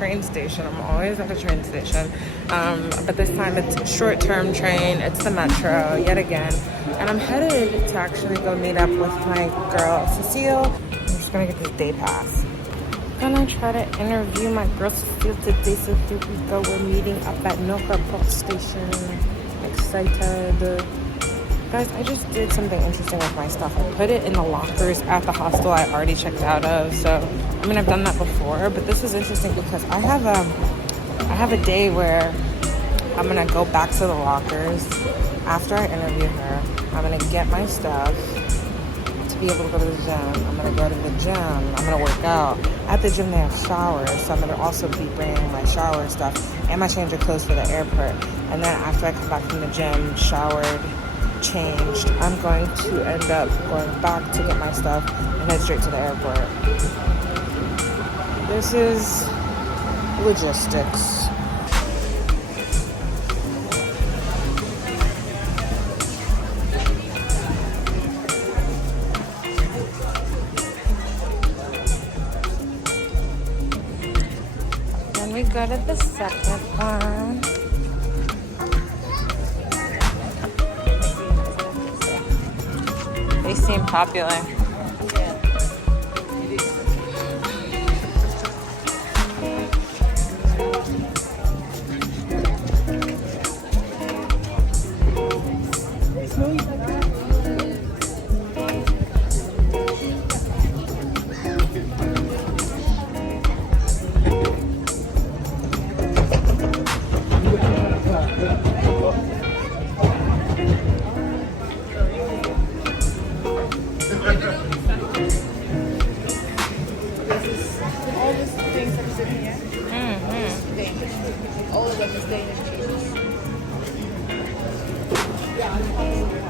train station. I'm always at the train station. But this time it's a short-term train. It's the metro yet again. And I'm headed to actually go meet up with my girl, Cecile. I'm just gonna get this day pass. I'm gonna try to interview my girl Cecile today. So here we go. We're meeting up at Port Station. I'm excited. Guys, I just did something interesting with my stuff. I put it in the lockers at the hostel I already checked out of. So, I mean, I've done that before, but this is interesting because I have a day where I'm gonna go back to the lockers after I interview her. I'm gonna get my stuff to be able to go to the gym. I'm gonna go to the gym. I'm gonna work out. At the gym, they have showers, so I'm gonna also be bringing my shower stuff and my change of clothes for the airport. And then after I come back from the gym, showered, changed, I'm going to end up going back to get my stuff and head straight to the airport. This is logistics. Then we go to the second one. They seem popular.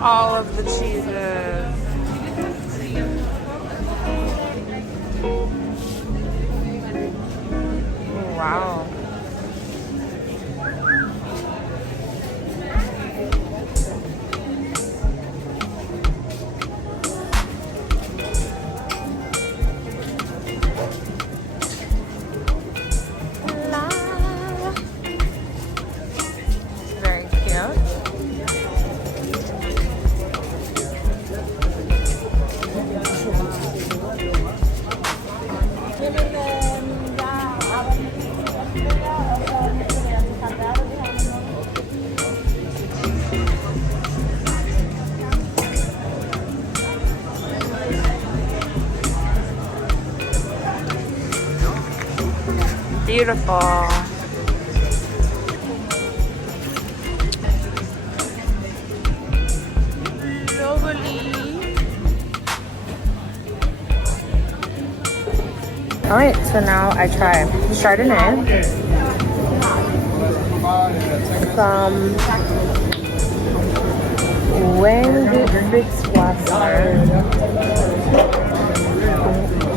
All of the cheeses. Wow. Very cute. Beautiful. All right, so now I try Chardonnay from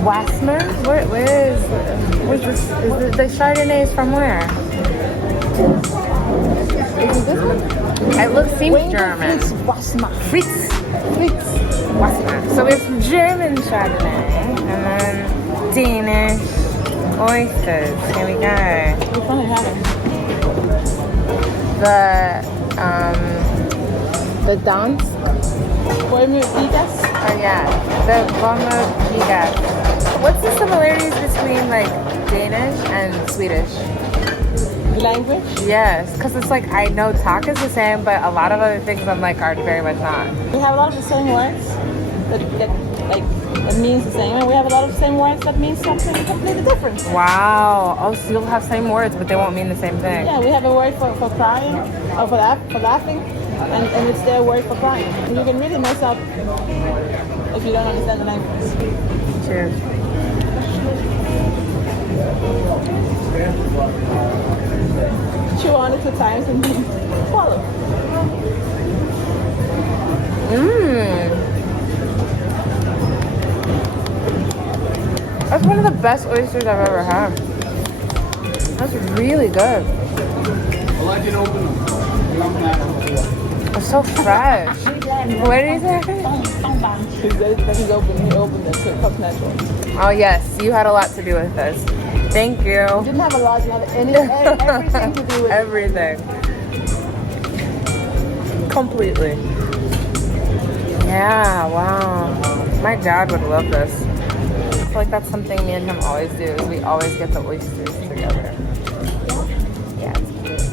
Wassmer? Where is this? Is the Chardonnay from where? Is it this one? It seems German. Fritz Wassmer. So we have some German Chardonnay and then Danish oysters. Here we go. The dance. Oh yeah, the Bommerbigas. What's the similarities between like Danish and Swedish? Language? Yes, because it's like I know talk is the same, but a lot of other things I'm like are very much not. We have a lot of the same words that means the same, and we have a lot of the same words that mean something completely different. Wow. Oh, so you'll have same words, but they won't mean the same thing. Yeah, we have a word for crying, or for laughing, and it's their word for crying. And you can really mess up if you don't understand the language. Cheers. Chew on it 2 times and then swallow. That's one of the best oysters I've ever had. That's really good. It's so fresh. What did he say? He said that he opened it so it comes natural. Oh yes, you had a lot to do with this. Thank you. Didn't have a lot, not everything to do with Everything. Completely. Yeah, wow. My dad would love this. I feel like that's something me and him always do, is we always get the oysters together. Yeah, it's cute.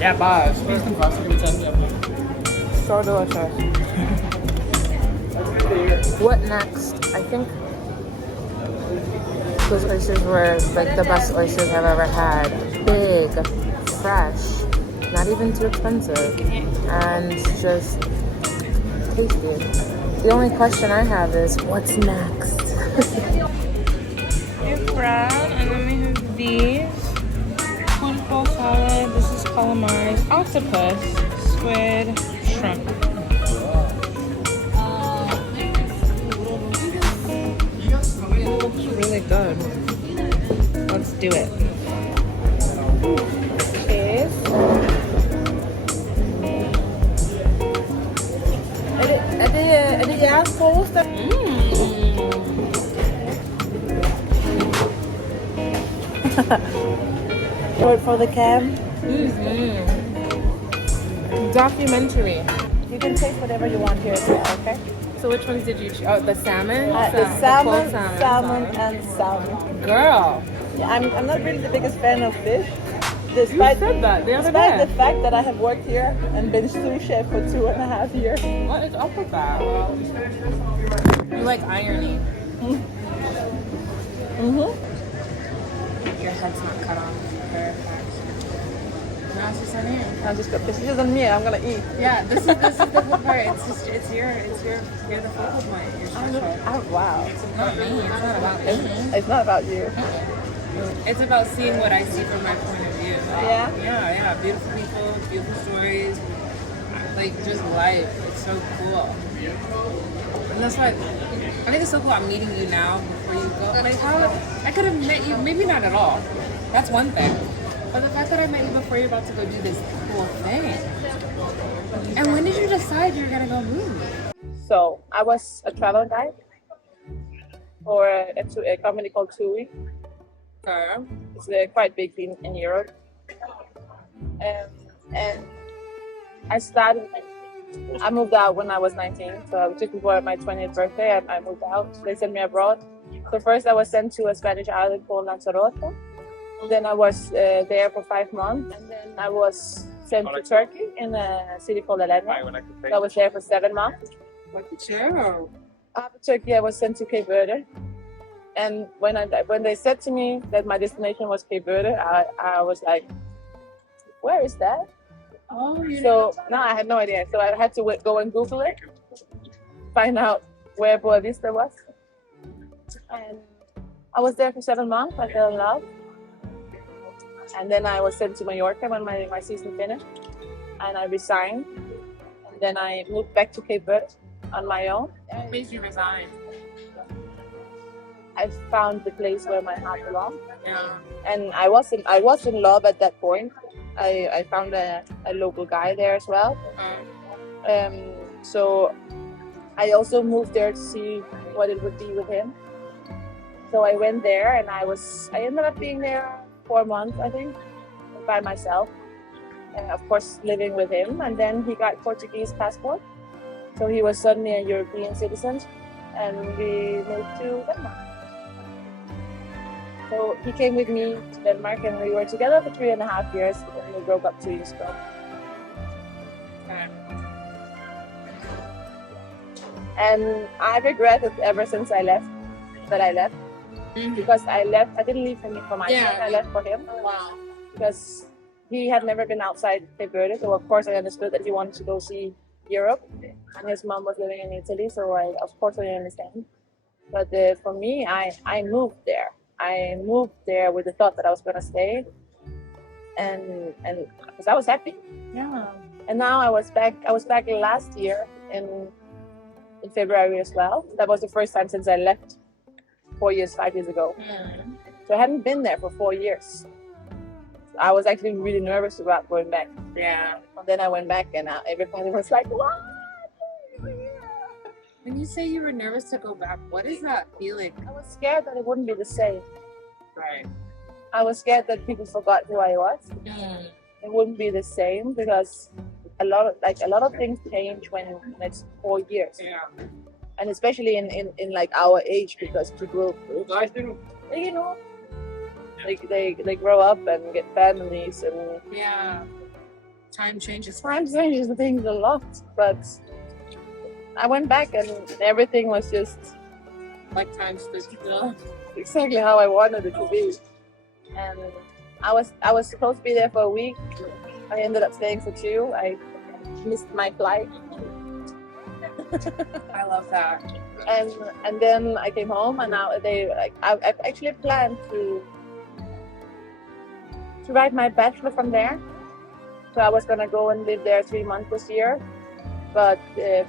Ja, bare spis den først, så kan vi tage den derfra. So delicious. What next? I think those oysters were like the best oysters I've ever had. Big, fresh, not even too expensive, and just tasty. The only question I have is, what's next? We have brown, and then we have these. Cornflour salad. This is calamari, octopus, squid, shrimp. Looks really good. Let's do it. Cheers. Er det jeres frokost? For the cam. Documentary. You can taste whatever you want here as well, okay? So which ones did you choose? Oh, the salmon? The salmon, cold salmon, and salmon. Girl. Yeah, I'm not really the biggest fan of fish. You said that the other Despite day. the fact that I have worked here and been sous chef for 2.5 years. What is up with that? You like irony. Your head's not cut off. Perfect. Now it's just on here. I'm just gonna, this isn't me. I'm gonna eat. Yeah, this is the cool part. You're the focal point. You're special. Wow. It's not me. It's not about me. It's not about you. It's about seeing what I see from my point of view. Yeah? Yeah. Beautiful people, beautiful stories, like just life. It's so cool. And that's why I think it's so cool I'm meeting you now before you go. Like how I could have met you, maybe not at all. That's one thing. But the fact that I met you before you're about to go do this cool thing. And when did you decide you're gonna go move? So I was a travel guide for a company called TUI. Okay. It's quite big in Europe. And I moved out when I was 19. So just before my 20th birthday, I moved out. They sent me abroad. So first I was sent to a Spanish island called Lanzarote. Then I was there for 5 months. And then I was sent to Turkey in a city called Alanya. I was there for 7 months. Sure. After Turkey, I was sent to Cape Verde. And when they said to me that my destination was Cape Verde, I was like, where is that? Oh, So no, I had no idea. So I had to go and Google it, find out where Boa Vista was. And I was there for 7 months. I fell in love. And then I was sent to Mallorca when my season finished. And I resigned. And then I moved back to Cape Verde on my own. What made you resign? I found the place where my heart belonged. Yeah. And I was in love at that point. I found a local guy there as well. So I also moved there to see what it would be with him. So I went there, and I ended up being there 4 months, I think, by myself. Of course, living with him. And then he got Portuguese passport, so he was suddenly a European citizen, and we moved to Denmark. So he came with me to Denmark, and we were together for 3.5 years, and we broke up 2 years ago. And I regret it ever since I left. Because I didn't leave for myself. I left for him. Wow. Because he had never been outside Cape Verde, so of course I understood that he wanted to go see Europe, and his mom was living in Italy, so I understand. But for me, I moved there. I moved there with the thought that I was gonna stay, and because I was happy. Yeah. And now I was back last year in February as well. That was the first time since I left 5 years ago. So I hadn't been there for 4 years. I was actually really nervous about going back. Yeah. And then I went back, and everybody was like, "What?" When you say you were nervous to go back, what is that feeling? I was scared that it wouldn't be the same. Right. I was scared that people forgot who I was. It wouldn't be the same because a lot of things change when it's 4 years. Yeah. And especially in like our age, because people, you know, they grow up and get families, and Yeah. Time changes. time changes things a lot. But I went back and everything was just Like time stood still. exactly how I wanted it to be. And I was supposed to be there for a week. I ended up staying for 2. I missed my flight. I love that. And then I came home, and now I've actually planned to write my bachelor from there. So I was gonna go and live there 3 months this year, but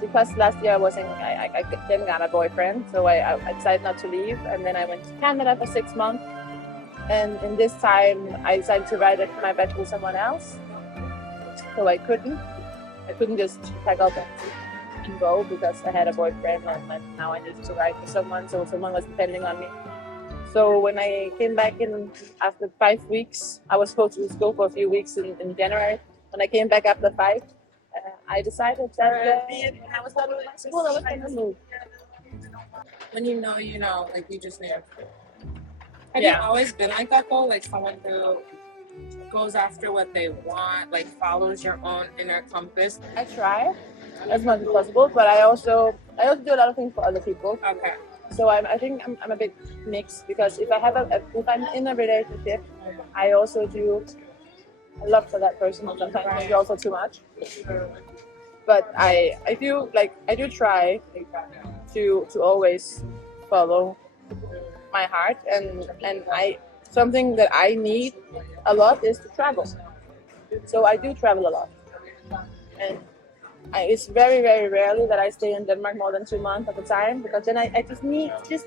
because last year I then got a boyfriend, so I decided not to leave, and then I went to Canada for 6 months, and in this time I decided to write my bachelor with someone else. So I couldn't just pack up and go because I had a boyfriend, and now I needed to write for someone, so someone was depending on me. So when I came back in after 5 weeks, I was supposed to just go for a few weeks in January. When I came back after 5, I decided that when I was done with my school, I was going to move. When you know, like you just knew. Have you always been like that though? Like someone who goes after what they want, like follows your own inner compass? I try as much as possible, but I also do a lot of things for other people. Okay. So I think I'm a bit mixed, because if I'm in a relationship, I also do a lot for that person, sometimes maybe also too much. But I do try to always follow my heart, and something that I need a lot is to travel. So I do travel a lot, and it's very, very rarely that I stay in Denmark more than 2 months at a time, because then I just need to just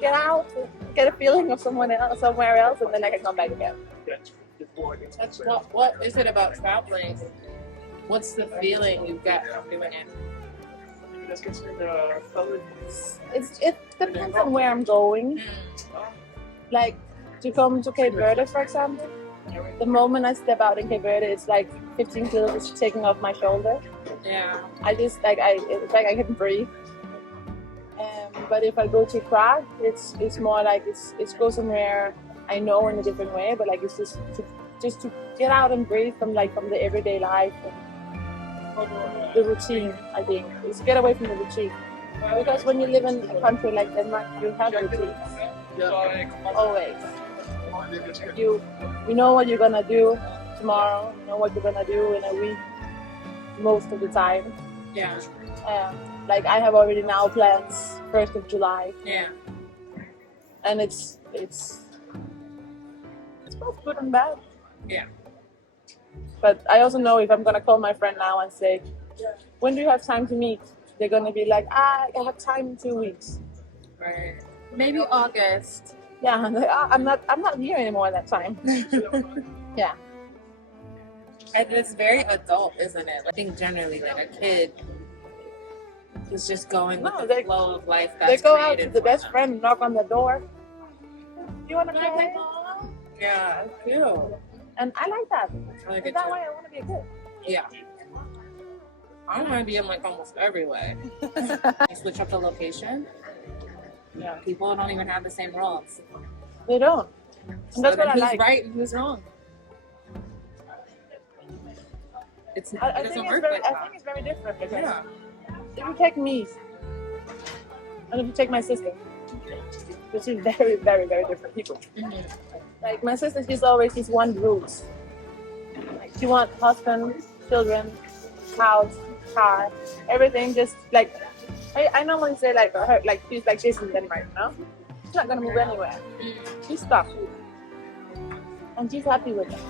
get out, get a feeling of somewhere else, and then I can come back again. What is it about traveling? What's the feeling you get from doing it? It depends on where I'm going. Like to come to Cape Verde, for example. The moment I step out in Cape Verde, it's like 15 kilos taking off my shoulder. Yeah. It's like I can breathe. But if I go to Prague, it's more like it's go somewhere I know in a different way. But like it's just to get out and breathe from the everyday life and the routine. I think it's get away from the routine, because when you live in a country like Denmark, you have routines always. You know what you're gonna do tomorrow. You know what you're gonna do in a week most of the time. Yeah. Like I have already now plans 1st of July. Yeah. And it's both good and bad. Yeah. But I also know if I'm gonna call my friend now and say, when do you have time to meet? They're gonna be like, I have time in 2 weeks. Right. Maybe August. Yeah, I'm like, I'm not here anymore at that time. Yeah. And it's very adult, isn't it? I think generally like a kid is just going with the flow of life. That's they go out to the best them. friend, knock on the door. You wanna play? Yeah, cool. And I like that. I like In it that too. way, I want to be a kid. Yeah. I want to be in like almost every way. You switch up the location. Yeah. People don't even have the same roles. They don't. And that's what I who's like. right and who's wrong? It I doesn't think work it's like very that. different. Because Yeah. if you take me, and if you take my sister, which is very, very, very different people. Mhm. Like my sister, she's always these one rules. Like she wants husband, children, house, car, everything. Just like I normally say, like her, like she's like this in Denmark, you know? She's not gonna move anywhere. She's stuck, and she's happy with it.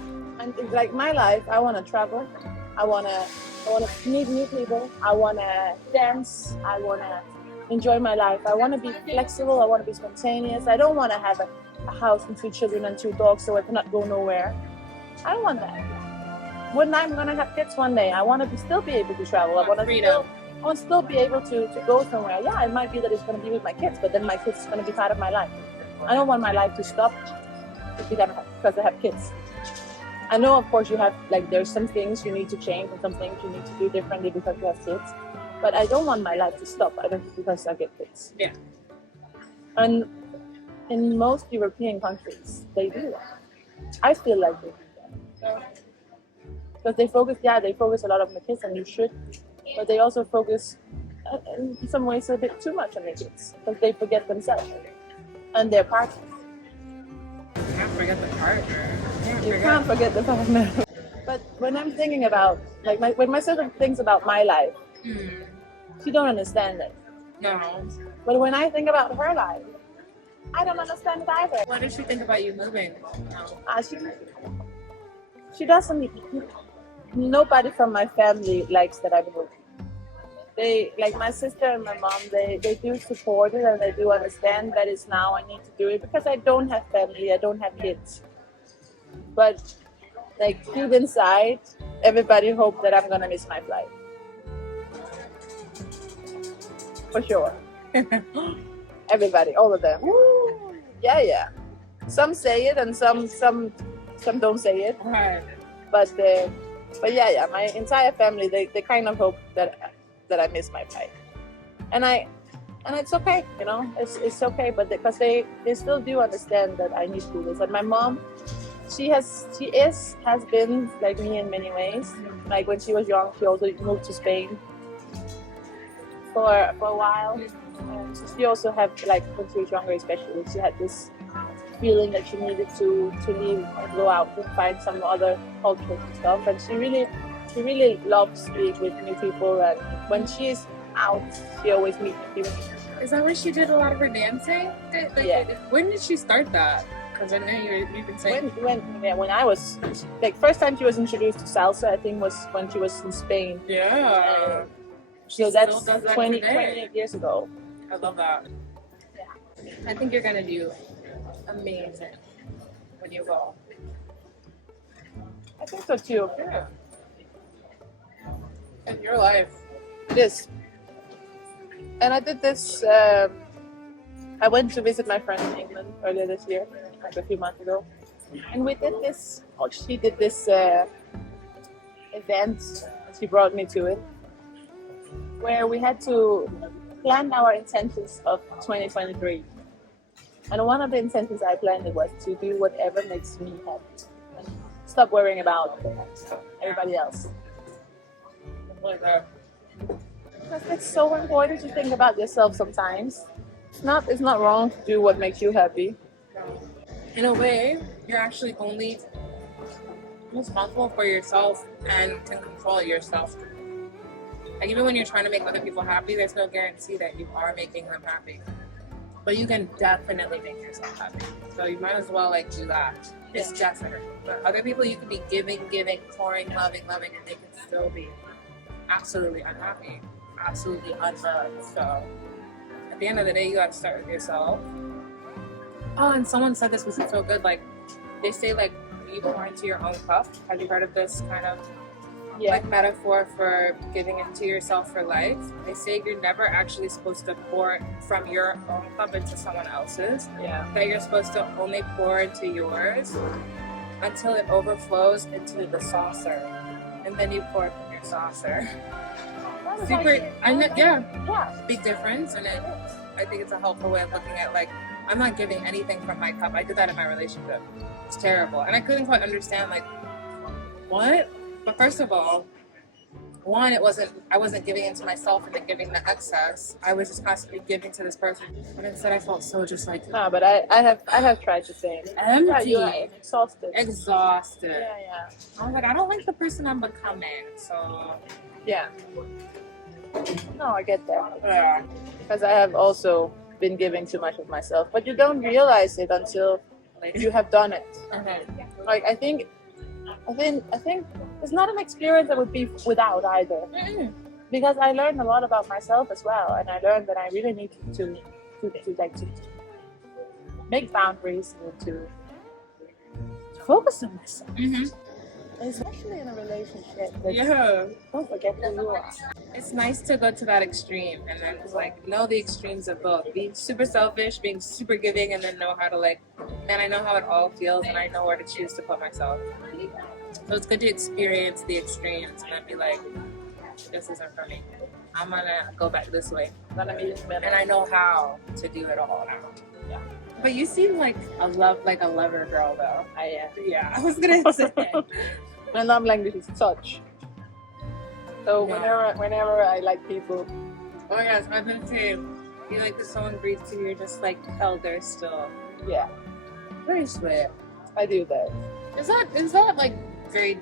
And it's like my life, I wanna travel. I wanna meet new people. I wanna dance. I wanna enjoy my life. I wanna be flexible. I wanna be spontaneous. I don't wanna have a house and 2 children and 2 dogs, so I cannot go nowhere. I don't want that. When I'm gonna have kids one day, I want to still be able to travel. I want to Freedom. still be able to go somewhere. Yeah, it might be that it's gonna be with my kids, but then my kids is gonna be part of my life. I don't want my life to stop because I have kids. I know, of course, you have like there's some things you need to change and some things you need to do differently because you have kids. But I don't want my life to stop. I don't because I get kids. Yeah. And in most European countries, they do that. I feel like they do that. Because they focus a lot on the kids, and you should. But they also focus, in some ways, a bit too much on the kids. Because they forget themselves and their partner. You can't forget the partner. You can't forget the partner. But when I'm thinking about, like, when my sister thinks about my life, she don't understand it. No. But when I think about her life, I don't understand it either. What did she think about you moving? She doesn't. Nobody from my family likes that I move. They like my sister and my mom. They do support it and they do understand that it's now I need to do it because I don't have family. I don't have kids. But like deep inside, everybody hope that I'm gonna miss my flight. For sure. Everybody, all of them. Woo! Yeah. Some say it and some don't say it. Right. But yeah. My entire family they kind of hope that I miss my flight, and it's okay, you know, it's okay. But because they still do understand that I need to do this. And my mom, she has been like me in many ways. Like when she was young, she also moved to Spain for a while. And she also had, like, when she was younger especially, she had this feeling that she needed to leave and go out and find some other cultures and stuff. And she really loves being with new people. And when she's out, she always meets people. Is that when she did a lot of her dancing? Yeah. When did she start that? Because I know you've been saying... When I was, like, first time she was introduced to salsa, I think was when she was in Spain. Yeah. So that's 28 years ago. I love that. Yeah. I think you're gonna do amazing when you go. I think so too. Yeah. In your life. It is. And I did this, I went to visit my friend in England earlier this year, like a few months ago. And we did this, she did this event, and she brought me to it, where we had to plan our intentions of 2023. And one of the intentions I planned was to do whatever makes me happy. And stop worrying about everybody else. Because it's so important to think about yourself sometimes. It's not wrong to do what makes you happy. In a way, you're actually only responsible for yourself and can control yourself. Like, even when you're trying to make other people happy, there's no guarantee that you are making them happy. But you can definitely make yourself happy. So you might as well, like, do that. It's definite. But other people, you can be giving, pouring, loving, and they can still be absolutely unhappy, absolutely unloved. So at the end of the day, you gotta start with yourself. Oh, and someone said this was so good. Like, they say, like, you pour into your own cup. Have you heard of this kind of like metaphor for giving into yourself for life? They say you're never actually supposed to pour from your own cup into someone else's. Yeah. That you're supposed to only pour into yours until it overflows into the saucer, and then you pour from your saucer. Big difference, and I think it's a helpful way of looking at, like, I'm not giving anything from my cup. I did that in my relationship. It's terrible, and I couldn't quite understand, like, what? But first of all, one, I wasn't giving into myself and then giving the excess. I was just constantly giving to this person, and instead I felt so just like... No, but I have tried the same. Empty. Yeah, you're exhausted. Yeah. I was like, I don't like the person I'm becoming, so... Yeah. No, I get that. Yeah. Because I have also been giving too much of myself, but you don't realize it until you have done it. Mm-hmm. Like, I think it's not an experience I would be without either. Mm-hmm. Because I learned a lot about myself as well, and I learned that I really need to make boundaries and to focus on myself. Mm-hmm. Especially in a relationship. Like, Yeah. don't forget who you are. It's nice to go to that extreme and then like know the extremes of both. Being super selfish, being super giving, and then know how to like, man, I know how it all feels and I know where to choose to put myself. So it's good to experience the extremes and then be like, this isn't for me. I'm gonna go back this way. I'm gonna meet in the middle. And I know how to do it all now. Yeah. But you seem like a lover girl though. I am. Yeah, I was gonna say. My love language is touch. So Yeah. whenever I like people, Oh yes, I've been saying, you like if someone breathes to you, you're just like held there still. yeah, Very sweet. I do that. Is that like very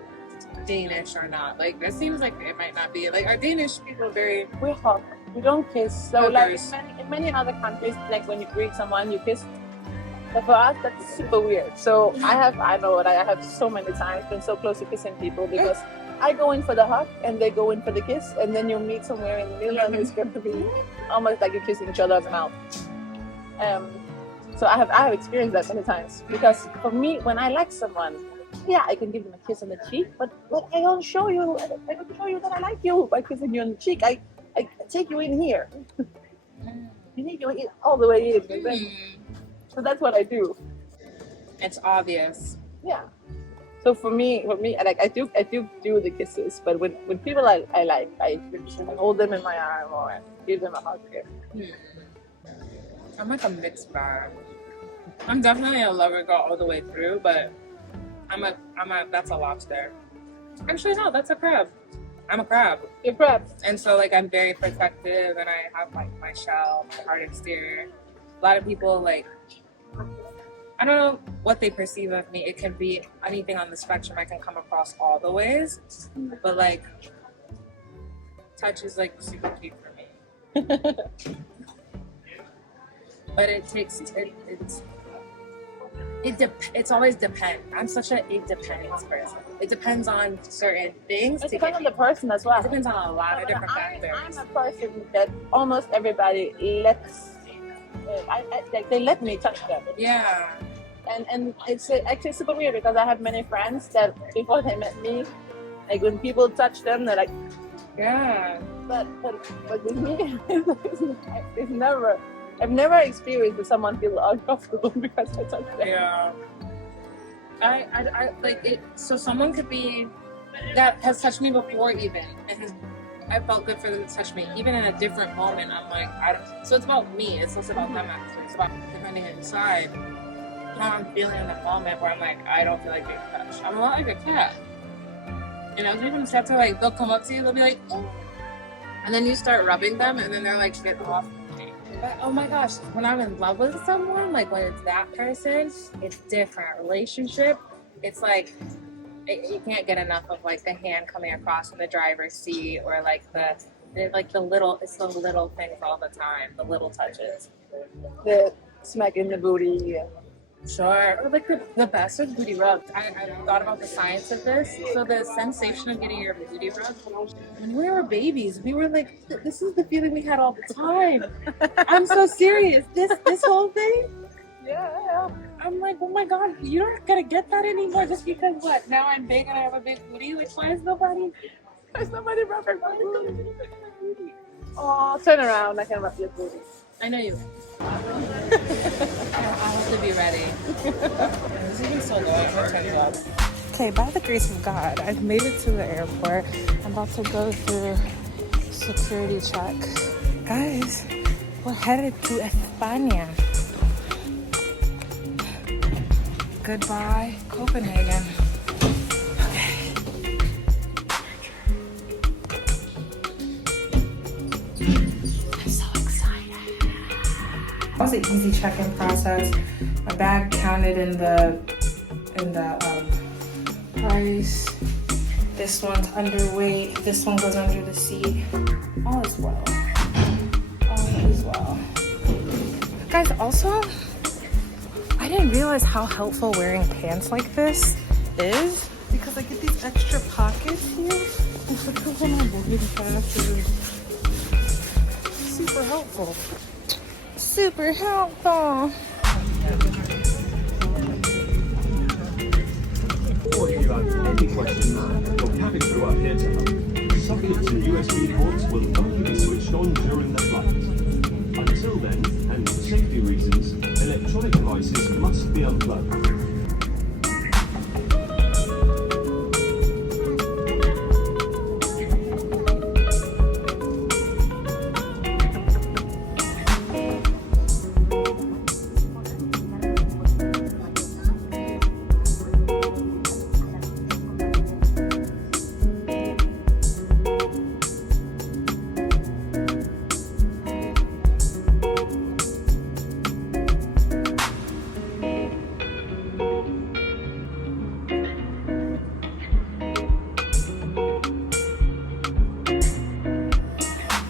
Danish or not? Like it seems like it might not be. Like are Danish people very We hug. We don't kiss. So Huggers. like in many other countries, like when you greet someone, you kiss. But for us, that's super weird. So I have so many times been so close to kissing people because I go in for the hug and they go in for the kiss, and then you'll meet somewhere in the middle and it's going to be almost like you're kissing each other's mouth. So I have experienced that many times because for me, when I like someone, yeah, I can give them a kiss on the cheek, but I don't show you that I like you by kissing you on the cheek. I take you in here. You need you in all the way in. And then, so that's what I do. It's obvious. Yeah. So for me, like I do the kisses, but when people I like, I hold them in my arm or give them a hug. I'm like a mixed bag. I'm definitely a lover girl all the way through, but I'm a that's a lobster. Actually no, that's a crab. I'm a crab. You're prepped. And so like I'm very protective and I have like my shell, my heart exterior. A lot of people like I don't know what they perceive of me. It can be anything on the spectrum. I can come across all the ways. But like touch is like super key for me. But it's always depend. I'm such an independence person. It depends on certain things. It depends on the person as well. It depends on a lot of different factors. I'm a person that almost everybody lets. Like they let me touch them. Yeah. And it's actually super weird because I have many friends that before they met me, like when people touch them, they're like, yeah. But with me, it's never. I've never experienced that someone feel uncomfortable because I touch them. Yeah. I like it. So someone could be that has touched me before even, and I felt good for them to touch me even in a different moment. I'm like, so it's about me. It's less about them actually. It's about depending inside how I'm feeling in the moment where I'm like, I don't feel like being touched. I'm a lot like a cat. You know, even cats are like, they'll come up to you, they'll be like, oh. And then you start rubbing them, and then they're like, get off me. But oh my gosh, when I'm in love with someone, like when it's that person, it's different. Relationship, it's like, you can't get enough of like the hand coming across from the driver's seat or like the little things all the time, the little touches. The smack in the booty. Sure. Or like the best is booty rubs. I thought about the science of this. So the sensation of getting your booty rubbed, when we were babies, we were like, this is the feeling we had all the time. I'm so serious. This whole thing? Yeah. I'm like, oh my god, you don't gotta get that anymore just because what? Now I'm big and I have a big booty? Like, why is nobody rubbing my booty? Oh, turn around, I can rub your booty. I know you. I'll have to be ready. This is even so low, it turns up. Okay, by the grace of God, I've made it to the airport. I'm about to go through security check. Guys, we're headed to España. Goodbye, Copenhagen. Okay. I'm so excited. That was an easy check-in process. My bag counted in the price. This one's underweight. This one goes under the seat. All is well. All is well. Guys, also, I didn't realize how helpful wearing pants like this is because I get these extra pockets here. Super helpful. Super helpful. Or if you have any questions, your cabin crew are here to help. Sockets and USB ports will only be switched on during the flight. Until then, and for safety reasons, electronic devices must be unplugged.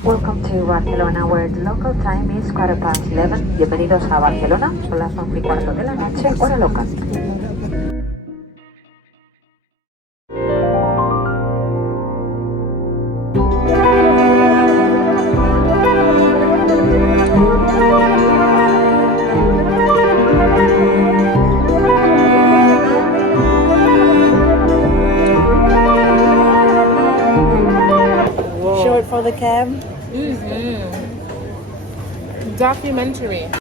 Welcome to Barcelona, where the local time is 11:15. Bienvenidos a Barcelona, son las 11:15 de la noche, hora local. Short for the cab. Documentary.